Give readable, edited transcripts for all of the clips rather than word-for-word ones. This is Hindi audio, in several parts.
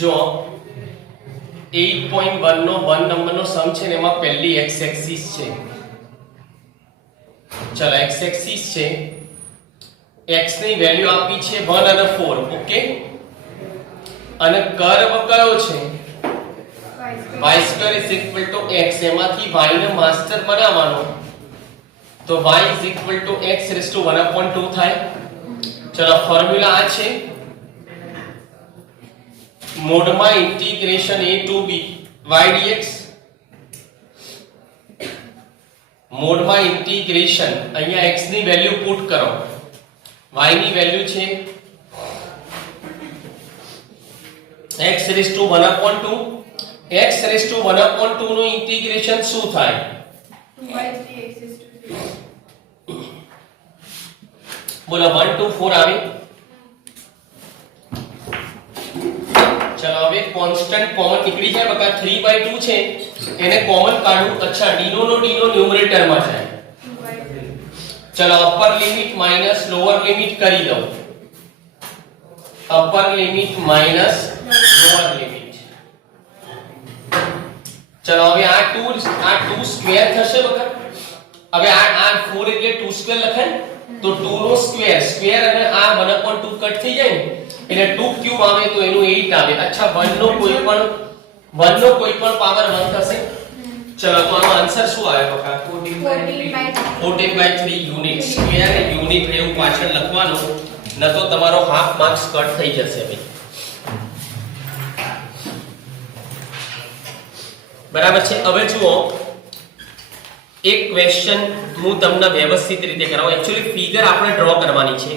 જો 8.1 નો 1 નંબરનો સમ છે ને એમાં પહેલી x એક્સિસ છે. ચલો x એક્સિસ છે, x ની વેલ્યુ આપી છે 1 અને 4. ઓકે, અને કર્વ કયો છે y² x. એમાંથી y ને માસ્ટર બનાવવાનો તો y x⁻² થાય. ચલો ફોર્મ્યુલા આ છે, મોડમાં integration a to b y dx. મોડમાં ઇન્ટિગ્રેશન અહીંયા x ની વેલ્યુ પુટ કરો, y ની વેલ્યુ છે x⁻². x⁻² નું ઇન્ટિગ્રેશન શું થાય? 2/3x⁻². બોલો 1 to 4 આવે. ચલો હવે કોન્સ્ટન્ટ કોમન નીકળી જાય બકા. 3/2 છે એને કોમન કાઢું. અચ્છા, ડીનો ન્યુમરેટર માં જાય. 2/3. ચલો upper limit minus lower limit કરી દઉં. Upper limit minus lower limit. ચલો હવે આ 2 સ્ક્વેર થશે બકા. હવે આ 4 એટલે 2 સ્ક્વેર લખાય તો 2 નો સ્ક્વેર અને આ 1/2 કટ થઈ જાય ને એટલે 2 ક્યુબ આવે તો એનું 8 આવે. અચ્છા, 1 નો કોઈ પણ પાવર 1 થશે. ચલો તો આનો આન્સર શું આવે બકા? 14/3 યુનિટ. સ્ક્વેર યુનિટ એવું પાછળ લખવાનું, ન તો તમારો હાફ માર્ક્સ કટ થઈ જશે ભાઈ. બરાબર છે. હવે જુઓ, એક ક્વેશ્ચન હું તમને વ્યવસ્થિત રીતે કરાવું. એક્ચ્યુઅલી ફિગર આપણે ડ્રો કરવાની છે.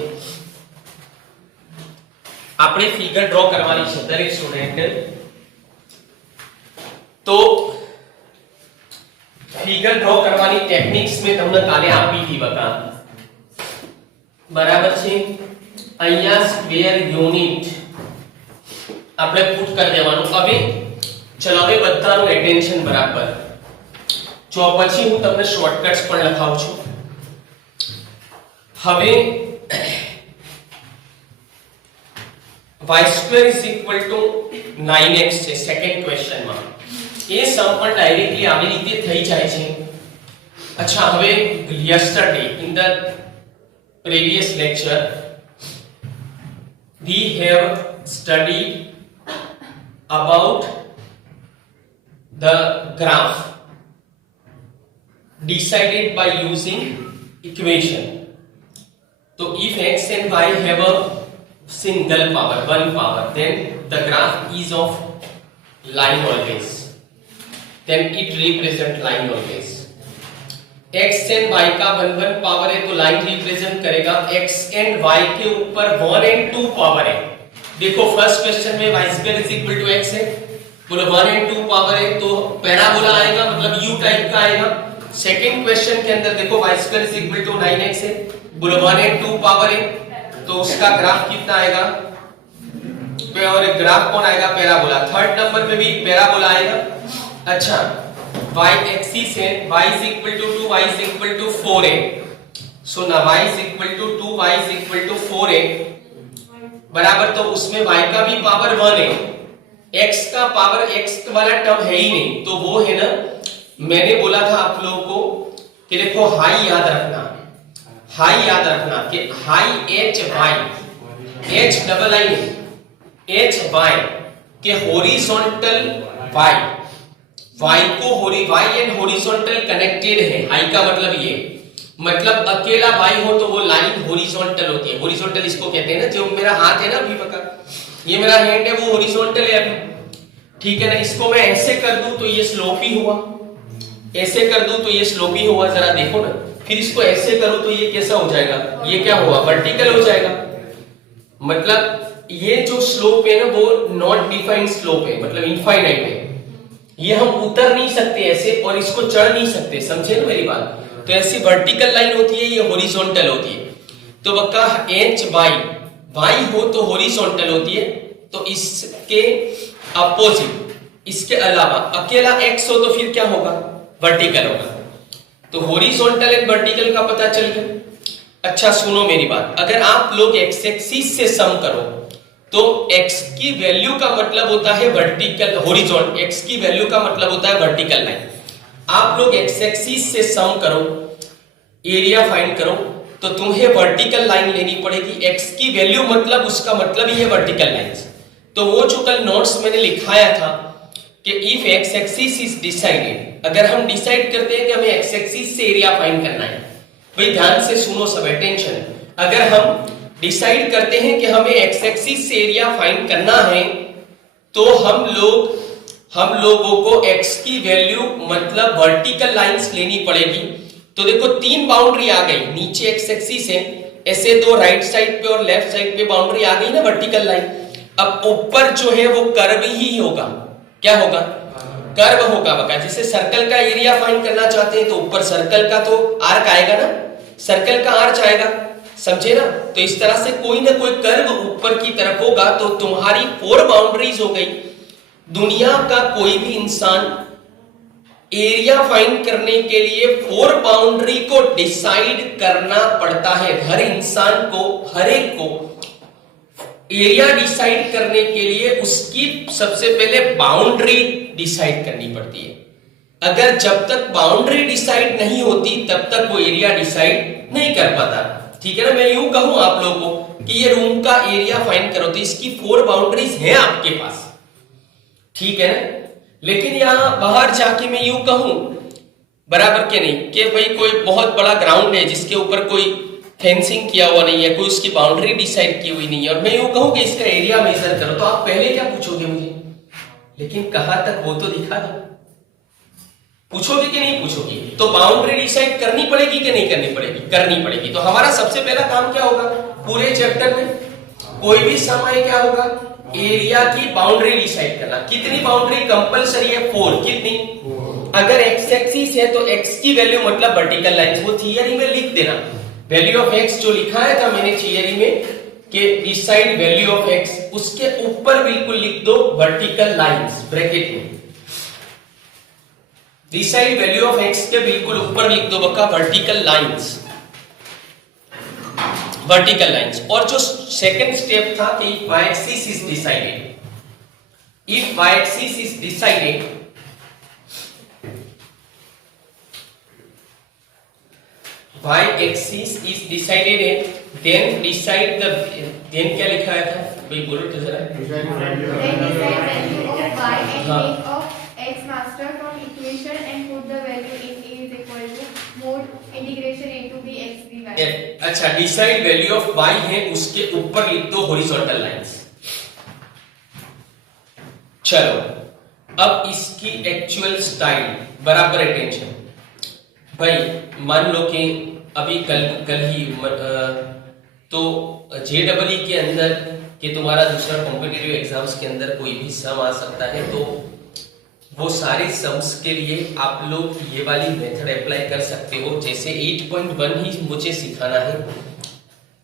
આપણે ફિગર ડ્રો કરવાની છે દરેક સ્ટુડન્ટ. તો ફિગર ડ્રો કરવાની ટેકનિક્સ મેં તમને કાલે આપી હતી બકા. બરાબર છે. અહીંયા સ્ક્વેર યુનિટ આપણે પુટ કરી દેવાનું. હવે ચલો હવે બધાનું એટેન્શન બરાબર. જો પછી હું તમને શોર્ટકટ્સ પણ લખાવું છું. હવે y² 9x છે સેકન્ડ ક્વેશ્ચનમાં. એ સમ પણ ડાયરેક્ટલી આવી રીતે થઈ જાય છે. અચ્છા, હવે yesterday in the previous lecture we have studied about the graph decided by using equation. So if x and y have a single power, one power, then the graph is of line always. Then it represent line always. x and y का 1 पावर है तो लाइन रिप्रेजेंट करेगा. x and y के ऊपर 1 and 2 पावर है. देखो फर्स्ट क्वेश्चन में y² x है. बोलो 1 and 2 पावर है तो पैराबोला आएगा, मतलब u टाइप का आएगा. सेकंड क्वेश्चन के अंदर देखो y² 9x है. बोलो 1 and 2 पावर है तो उसका ग्राफ कितना आएगा? और ग्राफ कौन आएगा? पैराबोला. थर्ड नंबर पे भी पैराबोला आएगा. अच्छा, y एक्सिस है, y = 2, y = 4 है. सो ना y = 2, y = 4 है बराबर. तो उसमें y का भी पावर 1 है, x का पावर x वाला टर्म है ही नहीं. तो वो है ना, मैंने बोला था आप लोगों को कि देखो हाई याद रखना कि हाई h y के हॉरिजॉन्टल y को y एंड हॉरिजॉन्टल कनेक्टेड है. हाई का मतलब ये, मतलब अकेला y हो तो वो लाइन हॉरिजॉन्टल होती है. हॉरिजॉन्टल इसको कहते हैं ना, जो मेरा हाथ है ना अभी पका, ये मेरा हैंड है, वो हॉरिजॉन्टल है अभी. ठीक है ना. इसको मैं ऐसे कर दूं तो ये स्लोपी हुआ, ऐसे कर दूं तो ये स्लोपी हुआ. जरा देखो ना. फिर इसको ऐसे करूं तो ये कैसा हो जाएगा? ये क्या हुआ? वर्टिकल हो जाएगा. मतलब ये जो स्लोप है ना वो नॉट डिफाइंड स्लोप है, मतलब इनफाइनाइट है. ये हम उतर नहीं सकते ऐसे और इसको चढ़ नहीं सकते. समझे ना मेरी बात? तो ऐसी वर्टिकल लाइन होती है, ये हॉरिजॉन्टल होती है. तो बक्का h y हो तो हॉरिजॉन्टल होती है. तो इसके अपोजिट, इसके अलावा अकेला x हो तो फिर क्या होगा? वर्टिकल होगा. तो हॉरिजॉन्टल एंड वर्टिकल का पता चल गया. अच्छा सुनो मेरी बात, अगर आप लोग x एक्सिस से सम करो तो x की वैल्यू का मतलब होता है वर्टिकल हॉरिजॉन्टल, x की वैल्यू का मतलब होता है वर्टिकल लाइन। आप लोग x एक्सिस से सम करो, एरिया फाइंड करो, तो तुम्हें वर्टिकल लाइन लेनी पड़ेगी। x की वैल्यू मतलब उसका मतलब ही है वर्टिकल लाइंस। तो वो जो कल नोट्स मैंने लिखाया था कि if x axis is decided, अगर हम डिसाइड करते हैं कि हमें x एक्सिस से एरिया फाइंड करना है, भाई ध्यान से सुनो सब, अटेंशन, अगर हम डिसाइड करते हैं कि हमें x एक्सिस से एरिया फाइंड करना है, तो हम लोगों को x की वैल्यू मतलब वर्टिकल लाइंस लेनी पड़ेगी। तो देखो तीन बाउंड्री आ गई, नीचे x एक्सिस है, ऐसे दो राइट साइड पे और लेफ्ट साइड पे बाउंड्री आ गई ना वर्टिकल लाइन। अब ऊपर जो है वो कर्व ही होगा, क्या होगा, कर्व होगा बका। जैसे सर्कल का एरिया फाइंड करना चाहते हैं तो ऊपर सर्कल का तो आर्क आएगा ना, सर्कल का आर्च आएगा, समझे ना। तो इस तरह से कोई ना कोई कर्व ऊपर की तरफ होगा। तो तुम्हारी 4 बाउंड्रीज हो गई। दुनिया का कोई भी इंसान एरिया फाइंड करने के लिए 4 बाउंड्री को डिसाइड करना पड़ता है। हर इंसान को, हर एक को एरिया डिसाइड करने के लिए उसकी सबसे पहले बाउंड्री डिसाइड करनी पड़ती है। अगर जब तक बाउंड्री डिसाइड नहीं होती तब तक वो एरिया डिसाइड नहीं कर पाता, ठीक है ना। मैं यूं कहूं आप लोगों को कि ये रूम का एरिया फाइंड करो, तो इसकी 4 बाउंड्रीज हैं आपके पास, ठीक है ना। लेकिन यहां बाहर जाके मैं यूं कहूं बराबर के नहीं कि भाई कोई बहुत बड़ा ग्राउंड है जिसके ऊपर कोई फेंसिंग किया हुआ नहीं है, कोई उसकी बाउंड्री डिसाइड की हुई नहीं है, और मैं यूं कहूं कि इसका एरिया मेजर करो, तो आप पहले क्या पूछोगे मुझे, लेकिन कहां तक वो तो दिखा दो, पूछोगे कि नहीं पूछोगे। तो बाउंड्री डिसाइड करनी पड़ेगी कि नहीं करनी पड़ेगी, करनी पड़ेगी। तो हमारा सबसे पहला काम क्या होगा पूरे चैप्टर में, कोई भी समय क्या होगा, एरिया की बाउंड्री डिसाइड करना। कितनी बाउंड्री कंपलसरी है, 4। कितनी, अगर x एक्सिस है तो x की वैल्यू मतलब वर्टिकल लाइंस, वो थियरी में लिख देना। वैल्यू ऑफ x जो लिखाया था मैंने थियरी में कि डिसाइड वैल्यू ऑफ x, उसके ऊपर बिल्कुल लिख दो वर्टिकल लाइंस ब्रैकेट में। डिसाइड वैल्यू ऑफ x के बिल्कुल ऊपर लिख दो बका वर्टिकल लाइंस, वर्टिकल लाइंस। और जो सेकंड स्टेप था कि if y axis is decided, if y axis is decided, y axis is decided है, then decide the, then क्या लिखा है था भाई, बोलो तो जरा। then decide value of y and make of x master from equation and put the value in a is equal to mod integration a to b x dy। अच्छा, decide value of y है, उसके ऊपर लिख दो horizontal lines। चलो अब इसकी एक्चुअल स्टाइल बराबर अटेंशन। भाई मान लो कि अभी कल ही तो JEE के अंदर कि तुम्हारा दूसरा कॉम्पिटिटिव एग्जाम्स के अंदर कोई भी सम आ सकता है, तो वो सारे सम्स के लिए आप लोग ये वाली मेथड अप्लाई कर सकते हो। जैसे 8.1 ही मुझे सिखाना है,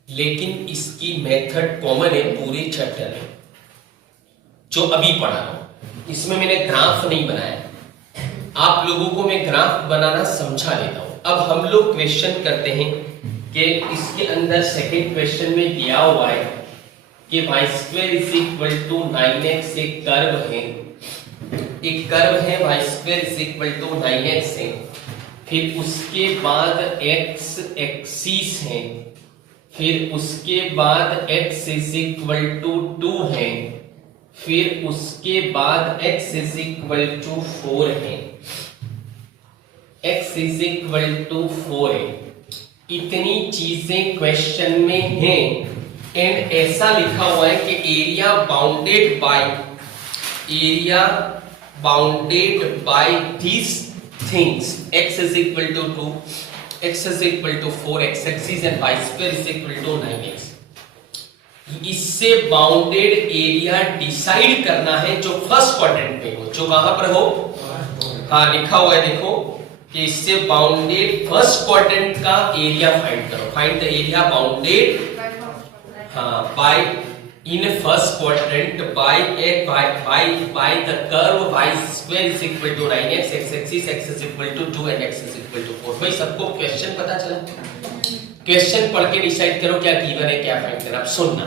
लेकिन इसकी मेथड कॉमन है पूरे चैप्टर में जो अभी पढ़ा हूं। इसमें मैंने ग्राफ नहीं बनाया, आप लोगों को मैं ग्राफ बनाना समझा देता हूं। अब हम लोग क्वेश्चन करते हैं कि इसके अंदर सेकंड क्वेश्चन में दिया हुआ है कि y² is equal to 9x, एक कर्व है, एक कर्व है y² is equal to 9x है, फिर उसके बाद x एक्सिस है, फिर उसके बाद x इज इक्वल टू 2 है, फिर उसके बाद x इज इक्वल टू 4 है, x इज इक्वल टू 4 है। इतनी चीजें क्वेश्चन में हैं एंड ऐसा लिखा हुआ है कि area bounded bye these things, x is equal to 2, x is equal to 4, x axis and y² is equal to 9x। इससे बाउंडेड एरिया डिसाइड करना है जो फर्स्ट क्वाड्रेंट में हो, जो कहां पर हो, हाँ लिखा हुआ है देखो कि इससे बाउंडेड फर्स्ट क्वाड्रेंट का एरिया फाइंड करो। फाइंड द एरिया बाउंडेड, हाँ, by in first quadrant by the curve y² is equal to 9x, x axis x is equal to 2 and x is equal to 4। भाई सबको क्वेश्चन पता चला? क्वेश्चन पढ़ के डिसाइड करो क्या गिवन है, क्या फाइंड करना। अब सुनना,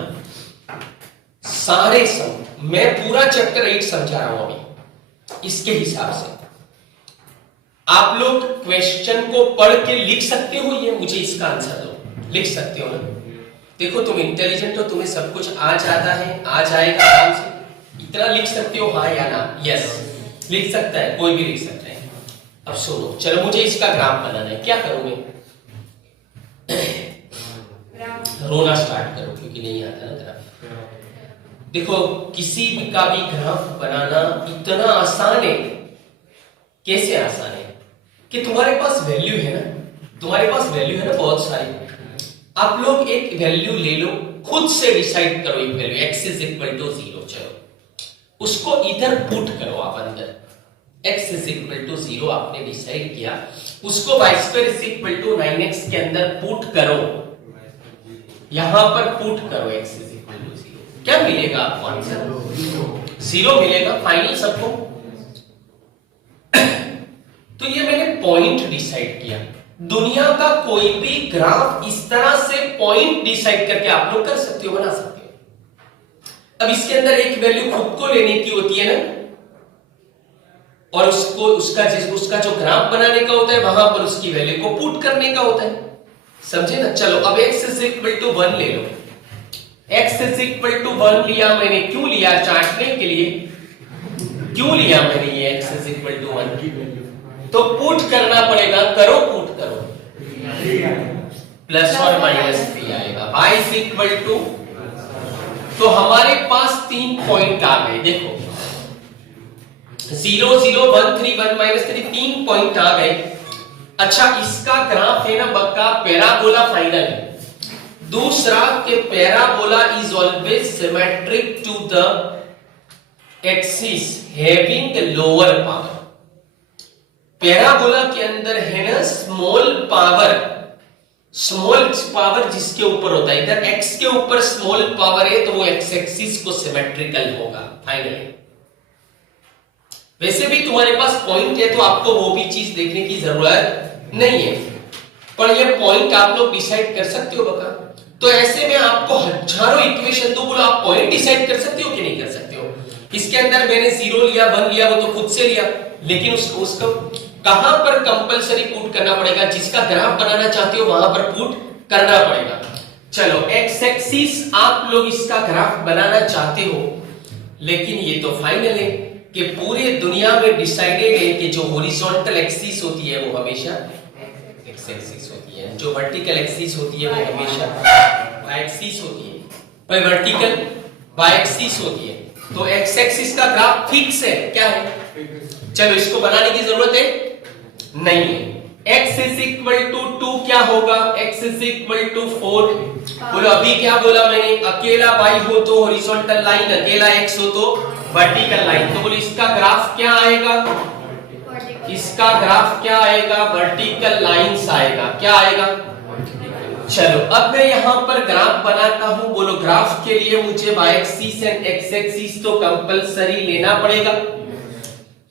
सारे सम मैं पूरा चैप्टर 8 समझा रहा हूं अभी, इसके हिसाब से आप लोग क्वेश्चन को पढ़ के लिख सकते हो, ये मुझे इसका आंसर दो, लिख सकते हो ना? देखो तुम इंटेलिजेंट हो, तुम्हें सब कुछ आ जाता है, आ जाएगा आराम से, इतना लिख सकते हो हाँ या ना? यस लिख सकता है, कोई भी लिख सकता है। अब सुनो, चलो मुझे इसका ग्राफ बनाना है, क्या करोगे? रोना स्टार्ट करो क्योंकि नहीं आता ना ग्राफ। देखो किसी भी का भी ग्राफ बनाना इतना आसान है। कैसे आसान है कि तुम्हारे पास वैल्यू है ना, तुम्हारे पास वैल्यू है ना बहुत सारी, आप लोग एक वैल्यू ले लो, खुद से डिसाइड करो एक value, x is equal to 0, चलो उसको इधर पुट करो आप अंदर, x इज इक्वल टू 0 आपने डिसाइड किया, उसको y square is equal to 9x के अंदर पुट करो, यहां पर पुट करो x इज इक्वल टू 0, क्या मिलेगा आपको आंसर? 0 मिलेगा फाइनल सबको। तो ये मैंने पॉइंट डिसाइड किया, दुनिया का कोई भी ग्राफ इस तरह से पॉइंट डिसाइड करके आप लोग कर सकते हो, बना सकते हो। अब इसके अंदर एक वैल्यू खुद को लेने की होती है ना, और उसको उसका जो ग्राफ बनाने का होता है वहां पर उसकी वैल्यू को पुट करने का होता है, समझे ना? चलो अब x इज इक्वल टू 1 ले लो, x इज इक्वल टू 1 लिया मैंने, क्यों लिया? चाटने के लिए। क्यों लिया मैंने ये x इज इक्वल टू 1? तो पुट करना पड़ेगा, करो पुट करो, प्लस और माइनस 3 आएगा, y इज इक्वल टू, तो हमारे पास 3 पॉइंट आ गए, देखो 0 0 1 3 1 माइनस 3, 3 पॉइंट आ गए। अच्छा इसका ग्राफ है ना बक्का पैराबोला फाइनल है, दूसरा के parabola is always symmetric to the axis having the lower power. Parabola के अंदर है ना स्मॉल पावर जिसके ऊपर होता है, इधर x के ऊपर स्मॉल पावर है तो वो x एक्सिस को सिमेट्रिकल होगा फाइनली। वैसे भी तुम्हारे पास पॉइंट है तो आपको वो भी चीज देखने की जरूरत नहीं है, पर ये पॉइंट आप लोग डिसाइड कर सकते हो बका। तो ऐसे में आपको हजारों इक्वेशन तो बोलो, आप पॉइंट डिसाइड कर सकते हो कि नहीं कर सकते हो? इसके अंदर मैंने 0 लिया 1 लिया, वो तो खुद से लिया, लेकिन उसको कहां पर कंपलसरी पुट करना पड़ेगा? जिसका ग्राफ बनाना चाहते हो वहां पर पुट करना पड़ेगा। चलो x एक्सिस आप लोग इसका ग्राफ बनाना चाहते हो, लेकिन ये तो फाइनल है कि पूरे दुनिया में डिसाइडेड है कि जो हॉरिजॉन्टल एक्सिस होती है वो हमेशा x एक्सिस होती है, जो वर्टिकल एक्सिस होती है वो हमेशा y एक्सिस होती है, भाई वर्टिकल y एक्सिस होती है। तो x एक्सिस का ग्राफ फिक्स है, क्या है? चलो इसको बनाने की जरूरत है नहीं है। x इज इक्वल टू 2 क्या होगा? x is equal to 4। बोलो अभी क्या बोला मैंने? अकेला y हो तो हॉरिजॉन्टल लाइन, अकेला x हो तो वर्टिकल लाइन। तो बोलो इसका ग्राफ क्या आएगा? इसका ग्राफ क्या आएगा? वर्टिकल लाइंस आएगा। क्या आएगा? चलो अब मैं यहां पर ग्राफ बनाता हूं। बोलो ग्राफ के लिए मुझे y axis and x axis तो कंपलसरी लेना पड़ेगा,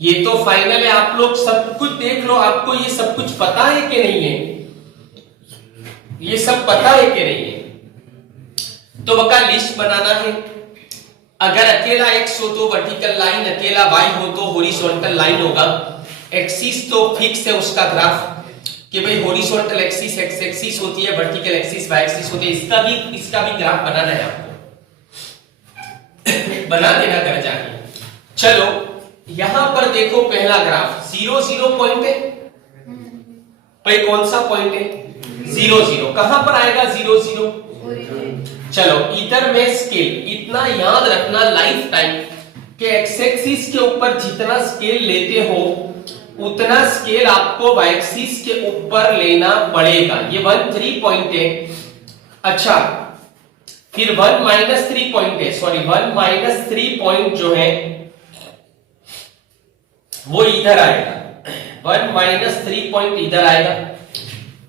ये तो फाइनल है। आप लोग सब कुछ देख लो, आपको ये सब कुछ पता है कि नहीं है? ये सब पता है कि नहीं है? तो बका लिस्ट बनाना है। अगर अकेला x हो तो वर्टिकल लाइन, अकेला y हो तो हॉरिजॉन्टल लाइन होगा। एक्सिस तो फिक्स है उसका ग्राफ कि भाई हॉरिजॉन्टल एक्सिस x एक्सिस होती है, वर्टिकल एक्सिस y एक्सिस होती है। इसका भी ग्राफ बनाना है आपको, बना देना कर जाके। चलो यहां पर देखो पहला ग्राफ 0 0 पॉइंट है, भाई कौन सा पॉइंट है? 0 0। कहां पर आएगा 0 0? चलो इधर में स्केल इतना याद रखना लाइफ टाइम कि x एक्सिस के ऊपर जितना स्केल लेते हो उतना स्केल आपको y एक्सिस के ऊपर लेना पड़ेगा। ये 1 3 पॉइंट है। अच्छा फिर 1 3 पॉइंट है, सॉरी 1 3 पॉइंट जो है वो इधर आएगा, 1 3 पॉइंट इधर आएगा।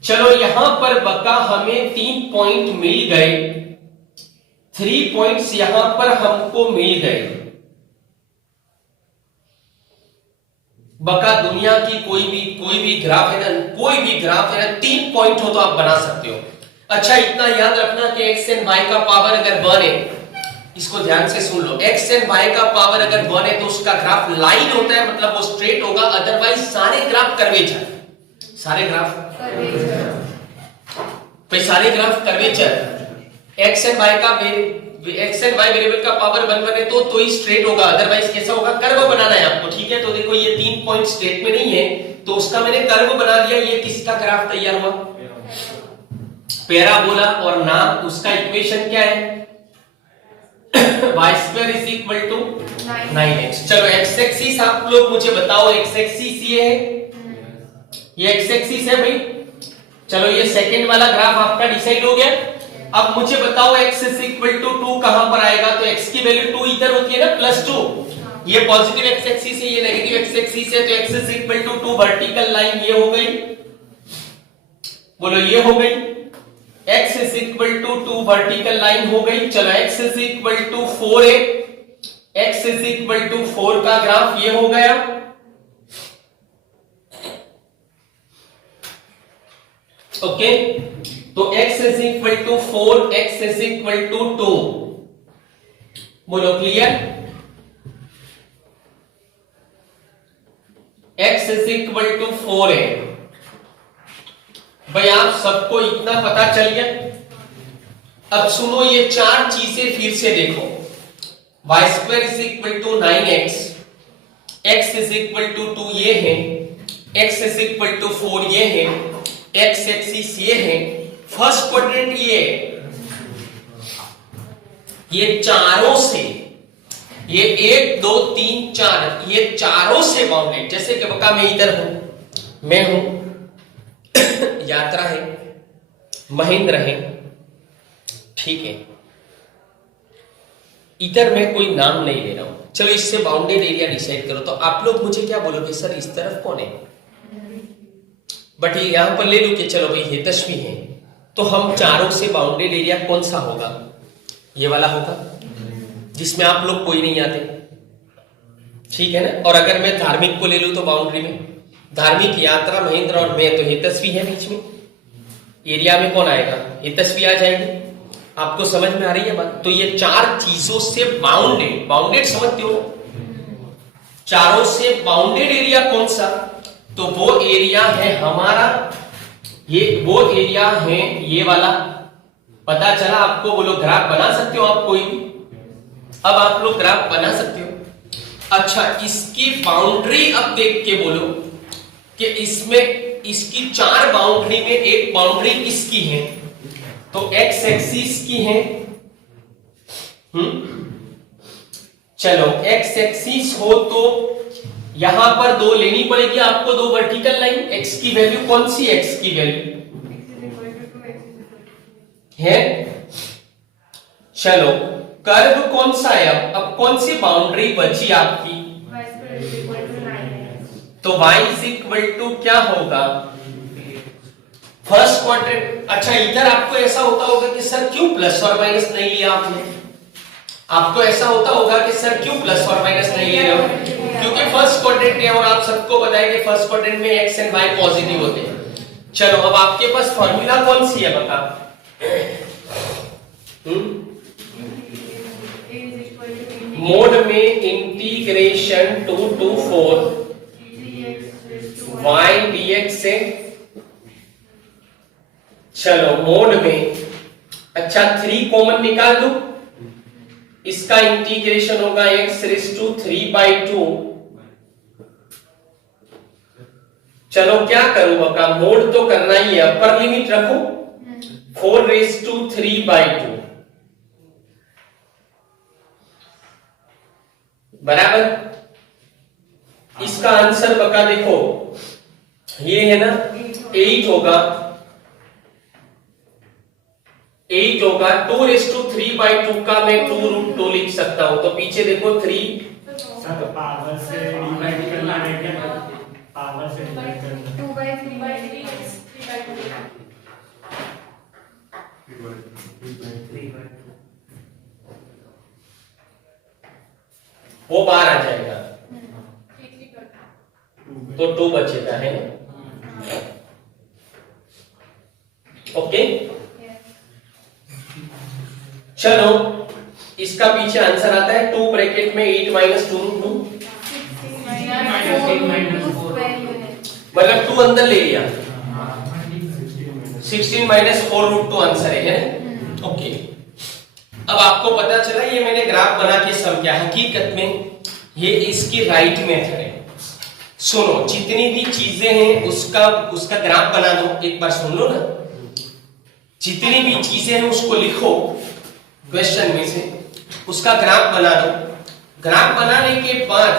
चलो यहां पर बका हमें 3 पॉइंट मिल गए, 3 पॉइंट्स यहां पर हमको मिल गए। बका दुनिया की कोई भी ग्राफ है ना, कोई भी ग्राफ है ना, 3 पॉइंट हो तो आप बना सकते हो। अच्छा इतना याद रखना कि x एंड y का पावर अगर 1 है इसको ध्यान से सुन लो, x एंड y का पावर अगर 1 है तो उसका ग्राफ लाइन होता है, मतलब वो स्ट्रेट होगा, अदरवाइज सारे ग्राफ कर्वेचर, सारे ग्राफ भाई सारे graph curvature. x and y का x एंड y वेरिएबल का पावर 1 बने तो ही स्ट्रेट होगा, अदरवाइज कैसा होगा, कर्व बनाना है आपको, ठीक है। तो देखो ये 3 पॉइंट स्ट्रेट में नहीं है तो उसका मैंने कर्व बना दिया, ये किसका ग्राफ तैयार हुआ, पैराबोला, और नाम उसका इक्वेशन क्या है, y square is equal to 9x। चलो x एक्सिस आप लोग मुझे बताओ, x एक्सिस ये है, ये x एक्सिस है भाई। चलो ये सेकंड वाला ग्राफ आपका डिसाइड हो गया। अब मुझे बताओ x इज इक्वल टू 2 कहां पर आएगा, तो x की वैल्यू 2 इधर होती है ना, +2, ये पॉजिटिव x एक्सिस है, ये नेगेटिव x एक्सिस है, तो x is equal to 2 vertical line ये हो गई, बोलो ये हो गई, x is equal to 2 vertical line हो गई। चलो x इज इक्वल टू 4 है, x इज इक्वल टू 4 का ग्राफ ये हो गया, ओके। तो x is equal to 4, x is equal to 2, बोलो clear, x is equal to 4 है भाई, आप सबको इतना पता चल गया। अब सुनो ये चार चीजें फिर से देखो, y square is equal to 9x, x is equal to 2 ये है, x इज इक्वल टू 4 ये है, x एक्सिस ये है, फर्स्ट क्वाड्रेंट ये है, ये चारों से, ये 1 2 3 4, ये चारों से बाउंडेड, जैसे कि बका मैं इधर हूं, मैं हूं, यात्रा है, महेंद्र है, ठीक है, इधर मैं कोई नाम नहीं ले रहा हूं, चलो इससे बाउंडेड एरिया डिसाइड करो। तो आप लोग मुझे क्या बोलोगे, सर इस तरफ कौन है, बट ये यहां पर ले लो कि चलो भाई हेतश्वी है, तो हम चारों से बाउंडेड एरिया कौन सा होगा, ये वाला होगा जिसमें आप लोग कोई नहीं आते, ठीक है ना। और अगर मैं धार्मिक को ले लूं तो बाउंड्री में धार्मिक, यात्रा, महेंद्र और मैं, तो हेतश्वी है बीच में, एरिया में कौन आएगा, हेतश्वी आ जाएगी। आपको समझ में आ रही है बात। तो ये चार चीजों से बाउंडेड, बाउंडेड समझते हो, चारों से बाउंडेड एरिया कौन सा, तो वो एरिया है हमारा, ये वो एरिया है ये वाला, पता चला आपको। बोलो ग्राफ बना सकते हो आप कोई भी, अब आप लोग ग्राफ बना सकते हो। अच्छा इसकी बाउंड्री अब देख के बोलो कि इसमें इसकी चार बाउंड्री में एक बाउंड्री किसकी है, तो x एक्सिस की है, चलो x एक्सिस हो तो यहां पर 2 लेनी पड़ेगी आपको, 2 वर्टिकल लाइन, x की वैल्यू कौन सी, x की वैल्यू है, चलो कर्व कौन सा है, अब कौन सी बाउंड्री बची आपकी, तो y इज इक्वल टू क्या होगा, फर्स्ट क्वाड्रेंट। अच्छा इधर आपको ऐसा होता होगा कि सर क्यों प्लस और माइनस नहीं लिया आपने, आपको ऐसा होता होगा कि सर क्यों प्लस और माइनस नहीं ले रहे हो, क्योंकि फर्स्ट क्वाड्रेंट है और आप सबको पता है कि फर्स्ट क्वाड्रेंट में x एंड y पॉजिटिव होते हैं। चलो अब आपके पास फॉर्मूला कौन सी है बता, मोड में इंटीग्रेशन 2 to 4 y dx से, चलो मोड में, अच्छा 3 कॉमन निकाल दो, इसका इंटीग्रेशन होगा x रेज़ टू 3/2। चलो क्या करूं बका, मोड तो करना ही है, अपर लिमिट रखो 4 रेज़ टू 3/2 बराबर। इसका आंसर बका देखो ये है ना 8 होगा, 8 होगा। 2 रेज़ टू 3/2 का मैं 2√2 लिख सकता हूं, तो पीछे देखो 3 पावर से डिवाइड करना है क्या, पावर से डिवाइड करना 2/3 वो बाहर आ जाएगा, तो 2 बचेगा है ना, ओके। चलो इसका पीछे आंसर आता है 2 ब्रैकेट में 8 माइनस 2 2, मतलब 2 अंदर ले लिया, 16 माइनस 4 रूट 2 आंसर है ना। ओके, अब आपको पता चला ये मैंने ग्राफ बना के सम किया, हकीकत में ये इसकी राइट मेथड है। सुनो, जितनी भी चीजें हैं उसका ग्राफ बना दो, एक बार सुन लो ना, जितनी भी चीजें हैं उसको लिखो क्वेश्चन में से, उसका ग्राफ बना दो। ग्राफ बनाने के बाद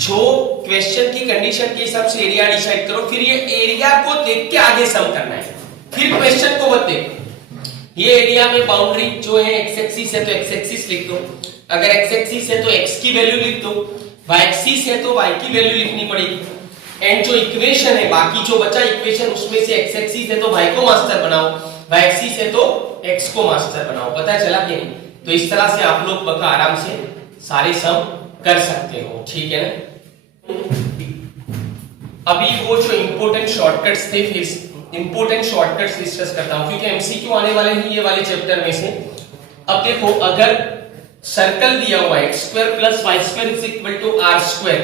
जो क्वेश्चन की कंडीशन के हिसाब से एरिया डिसाइड करो, फिर ये एरिया को देख के आगे सम करना है, फिर क्वेश्चन को मत देखो। ये एरिया में बाउंड्री जो है एक्स एक्सिस है तो एक्स एक्सिस लिख दो, अगर एक्स एक्सिस है तो एक्स की वैल्यू लिख दो, वाई एक्सिस है तो वाई की वैल्यू लिखनी पड़ेगी। एंड जो इक्वेशन है, बाकी जो बचा इक्वेशन, उसमें से एक्स एक्सिस है तो वाई को मास्टर बनाओ, वाई एक्सिस है तो एक्स को मास्टर बनाओ। पता चला कि नहीं? तो इस तरह से आप लोग बका आराम से सारे सम कर सकते हो, ठीक है ना। अभी वो जो इंपॉर्टेंट शॉर्टकट्स थे, फिर इंपॉर्टेंट शॉर्टकट्स डिस्कस करता हूं, क्योंकि एमसीक्यू आने वाले हैं ये वाले चैप्टर में से। अब देखो, अगर सर्कल दिया हुआ है x square plus y square is equal to r square,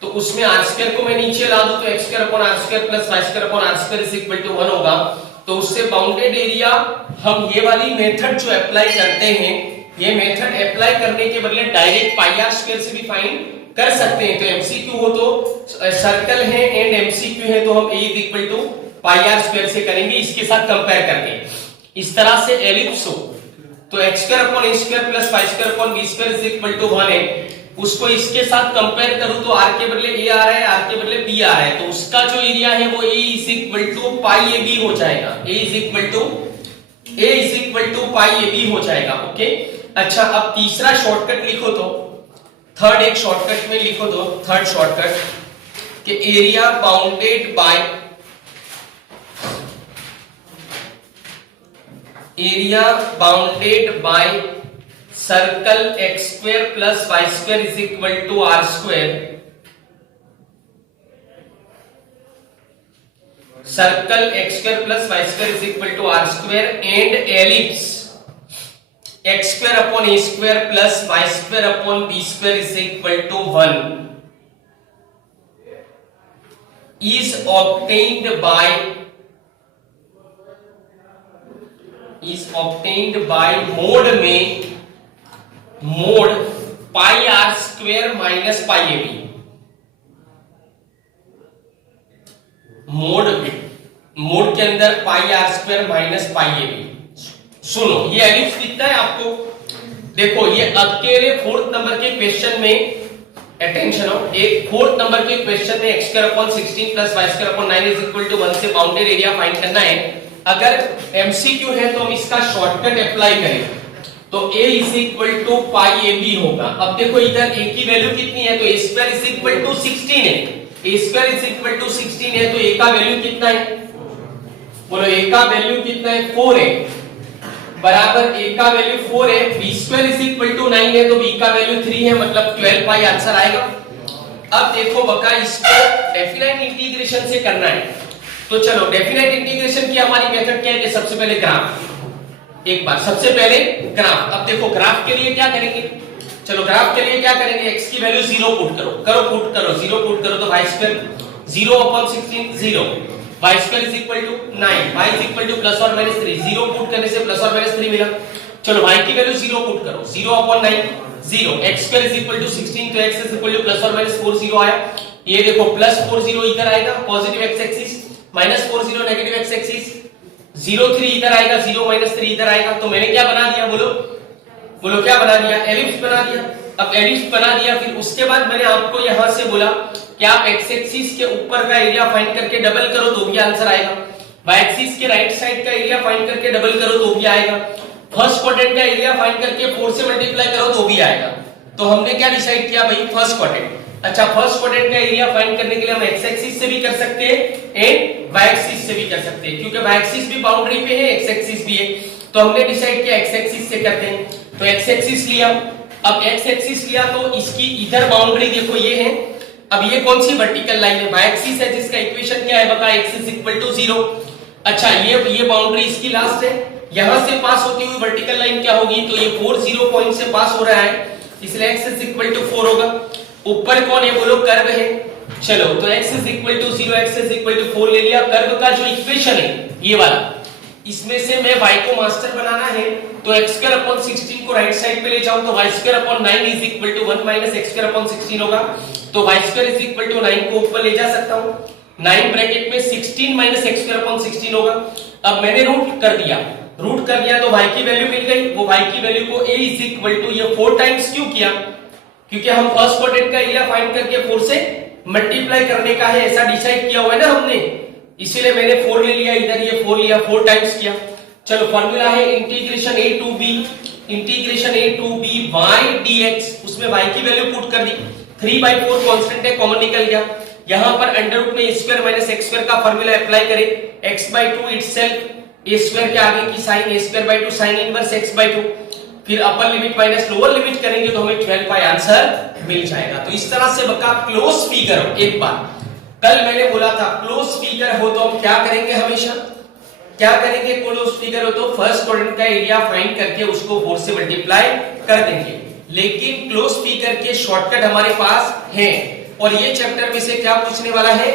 तो उसमें आर स्क्वायर को मैं नीचे ला दूं तो x square upon r square plus y square upon r square is equal to 1 होगा। तो उससे बाउंडेड एरिया, हम ये वाली मेथड जो अप्लाई करते हैं, ये मेथड अप्लाई करने के बदले डायरेक्ट पाई आर स्क्वायर से भी फाइंड कर सकते हैं। तो एमसीक्यू हो तो सर्कल है एंड एमसीक्यू है तो हम a is equal to pi r square से करेंगे, इसके साथ कंपेयर करके। इस तरह से एलिप्स हो तो x square upon a square plus y square upon b square is equal to 1 है, उसको इसके साथ कंपेयर करूं तो r के बदले a आ रहा है, r के बदले b आ रहा है, तो उसका जो एरिया है वो a is equal to pi ab हो जाएगा, a is equal to pi ab हो जाएगा। ओके, अच्छा, अब तीसरा शॉर्टकट लिखो तो, थर्ड एक शॉर्टकट में लिखो तो, थर्ड शॉर्टकट कि area bounded by circle x square plus y square is equal to r square, circle x square plus y square is equal to r square and ellipse x square upon a square plus y square upon b square is equal to 1 is obtained by mod pi r square minus pi a b. Mod के अंदर pi r square minus pi a B. सुनो, ये एलिप्स दिखता है आपको, देखो ये अकेले 4th नंबर के क्वेश्चन में, अटेंशन हो, एक 4th नंबर के क्वेश्चन में x square upon 16 plus y square upon 9 is equal to 1 से बाउंडेड एरिया फाइंड करना है। अगर एमसीक्यू है तो हम इसका शॉर्टकट अप्लाई करें तो a is equal to pi a b होगा। अब देखो इधर a की वैल्यू कितनी है, तो a square is equal to 16 है, a square is equal to 16 है, तो a का वैल्यू कितना है, बोलो a का वैल्यू कितना है, 4 है, बराबर a का वैल्यू 4 है, b square is equal to 9 है, तो b का वैल्यू 3 है, मतलब 12 पाई आंसर आएगा। अब देखो बका, इसको डेफिनेट इंटीग्रेशन से करना है, तो चलो डेफिनेट इंटीग्रेशन की हमारी मेथड क्या है कि सबसे पहले ग्राफ, एक बार सबसे पहले ग्राफ। अब देखो ग्राफ के लिए क्या करेंगे, चलो ग्राफ के लिए क्या करेंगे, x की वैल्यू 0 पुट करो,0 पुट करो तो y square 0 upon 16 0, y square is equal to 9, y is equal to plus और माइनस 3, 0 पुट करने से प्लस और माइनस 3 मिला। चलो y की वैल्यू 0 पुट करो, 0 upon 9 0, x square is equal to 16, तो x is equal to plus और माइनस 4 0 आया। ये देखो प्लस 4 0 इधर आएगा positive x axis, minus 4 0 negative x axis, 0 3 इधर आएगा, 0 माइनस 3 इधर आएगा। तो मैंने क्या बना दिया, बोलो क्या बना दिया, एलिप्स बना दिया। अब एलिप्स बना दिया, फिर उसके बाद मैंने आपको यहां से बोला कि आप x एक्सिस के ऊपर का एरिया फाइंड करके डबल करो तो भी आंसर आएगा, y एक्सिस के राइट साइड का एरिया फाइंड करके डबल करो तो भी आएगा, फर्स्ट क्वाड्रेंट का एरिया फाइंड करके 4 से मल्टीप्लाई करो तो भी आएगा। तो हमने क्या डिसाइड किया भाई, फर्स्ट क्वाड्रेंट। अच्छा, फर्स्ट क्वाड्रेंट का एरिया फाइंड करने के लिए हम x एक्सिस से भी कर सकते हैं एंड y एक्सिस से भी कर सकते हैं, क्योंकि y एक्सिस भी बाउंड्री पे है, x एक्सिस भी है, तो हमने डिसाइड किया x एक्सिस से करते हैं। तो x एक्सिस लिया, अब x एक्सिस लिया तो इसकी इधर बाउंड्री देखो ये है, अब ये कौन सी वर्टिकल लाइन है, y एक्सिस है, जिसका इक्वेशन क्या है बता, x इज इक्वल टू 0। अच्छा, ये बाउंड्री इसकी लास्ट है, यहां से पास होती हुई वर्टिकल लाइन क्या होगी, तो ये 4 0 पॉइंट से पास हो रहा है, इसलिए x इज इक्वल टू 4 होगा। ऊपर कौन है बोलो, कर्व है। चलो तो x is equal to 0, x is equal to 4 ले लिया। कर्व का जो इक्वेशन है ये वाला, इसमें से मैं y को मास्टर बनाना है, तो x स्क्वायर अपॉन 16 को राइट साइड पे ले जाऊं तो y square upon 9 is equal to 1 minus x square upon 16 होगा। तो y square is equal to 9 को ऊपर ले जा सकता हूं, 9 ब्रैकेट में 16 माइनस x स्क्वायर अपॉन 16 होगा। अब मैंने रूट कर दिया तो y की वैल्यू मिल गई। वो y की वैल्यू को a इज इक्वल टू ये 4 टाइम्स क्यों किया, क्योंकि हम फर्स्ट क्वाड्रेंट का एरिया फाइंड करके 4 से मल्टीप्लाई करने का है, ऐसा डिसाइड किया हुआ है ना हमने, इसीलिए मैंने 4 ले लिया, इधर ये 4 लिया, 4 टाइम्स किया। चलो फार्मूला है integration a to b y dx, उसमें y की वैल्यू पुट कर दी, 3/4 कांस्टेंट है, कॉमन निकल गया। यहां पर अंडर रूट में a square minus x square का फार्मूला अप्लाई करें, x/2 इटसेल्फ a स्क्वायर के आगे की sign a square by 2 sin inverse x/2, फिर upper limit minus lower limit करेंगे तो हमें 12 पाई आंसर मिल जाएगा। तो इस तरह से बका क्लोज फिगर हो। एक बार कल मैंने बोला था क्लोज फिगर हो तो हम क्या करेंगे, हमेशा क्या करेंगे, क्लोज फिगर हो तो फर्स्ट क्वाड्रेंट का एरिया फाइंड करके उसको 4 से मल्टीप्लाई कर देंगे। लेकिन क्लोज फिगर के शॉर्टकट हमारे पास है, और ये चैप्टर में से क्या पूछने वाला है,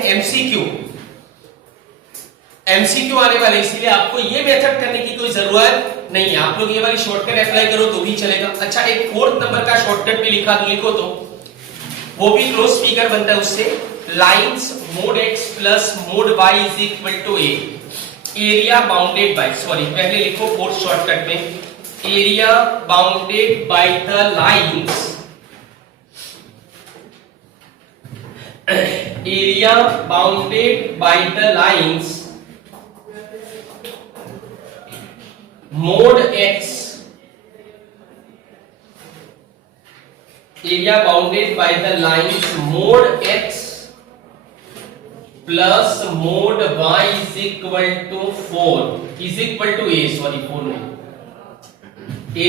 एमसीक्यू आने वाले, इसलिए आपको ये मेथड करने की कोई जरूरत नहीं है। आप लोग ये वाली शॉर्टकट अप्लाई करो तो भी चलेगा। अच्छा एक 4th नंबर का शॉर्टकट भी लिखो तो वो भी क्लोज फिगर बनता है उससे, lines mod x plus mod y is equal to a, area bounded by, sorry पहले लिखो 4th शॉर्टकट में, area bounded by the lines, area bounded by the lines mod x, area bounded by the lines mod x plus mod y is equal to 4 is equal to a, sorry 4 नहीं,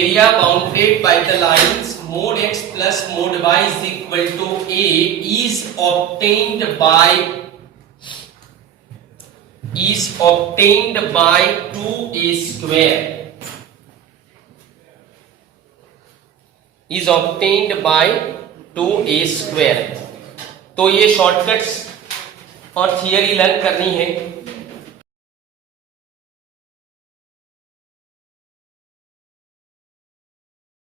area bounded by the lines mod x plus mod y is equal to a is obtained by 2a square, is obtained by 2a square। तो ये शॉर्टकट्स और थियरी लर्न करनी है।